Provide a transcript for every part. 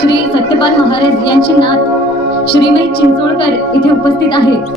श्री सत्यपाल महाराज यांचे नाथ श्रीमई चिंचोळकर इथे उपस्थित आहेत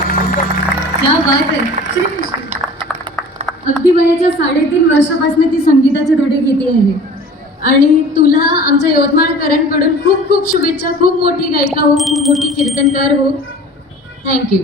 क्या बात आहे अगदी वयाच्या साडेतीन वर्षापासून ती संगीताचे धडे घेते आहे. आणि तुला आमच्या यवतमाळकरांकडून खूप खूप शुभेच्छा खूप मोठी गायिका हो खूप मोठी कीर्तनकार हो. थँक्यू